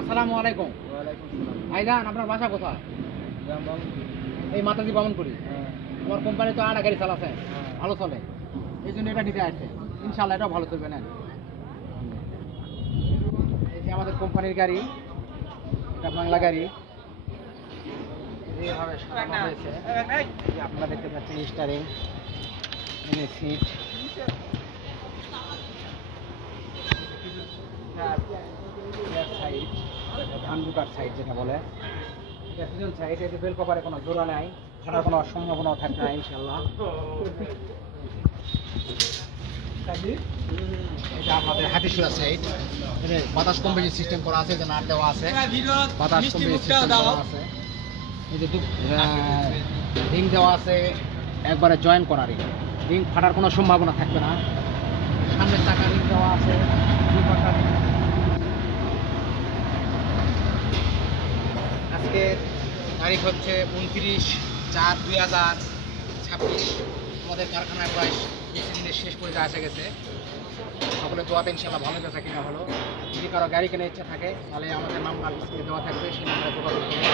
আসসালামু আলাইকুম। ওয়ালাইকুম সালাম। ভাইজান আপনার বাসা কোথায়? এই মাতাজি বামনপুরি। হ্যাঁ, আমার কোম্পানি তো আড়া গাড়ি চালাচ্ছে, হ্যাঁ। ভালো চলে, এই জন্য এটা নিতে আসছে। ইনশাল্লাহ এটাও ভালো চলবে না। এই যে আমাদের কোম্পানির গাড়ি, এটা বাংলা গাড়ি, এইভাবে সাজানো হয়েছে। এই যে আপনারা দেখতে পাচ্ছেন স্টারিং, সিট, সাইড, ধান দুটার সাইড যেটা বলে, পিছন সাইড, এতে বেল কভারে কোনো জোড়া নাই, ফাটার কোনো সম্ভাবনাও থাকবে না ইনশাল্লাহ। এটা আমাদের হাতিশুরা সাইড, বাতাস কম্পিটির সিস্টেম করা আছে, যে নাট দেওয়া আছে, বাতাস কম্পিটির সিস্টেম করা আছে। এই যে রিং দেওয়া আছে, একবারে জয়েন করা রিং, রিং ফাটার কোনো সম্ভাবনা থাকবে না। সামনের চাকা রিং দেওয়া আছে, দুই পাশা ring। আজকে তারিখ হচ্ছে 29/4/2026। আমাদের কারখানায় প্রায় বেশি দিনের শেষ পর্যায়ে আসে গেছে। সকলে দোয়াতে ইনশাল্লাহ ভালো বেচা কিনা হলো। যদি কারো গাড়ি কেনার ইচ্ছা থাকে তাহলে আমাদের নাম্বার দেওয়া থাকবে, সেই নাম্বারে যোগাযোগ করবে।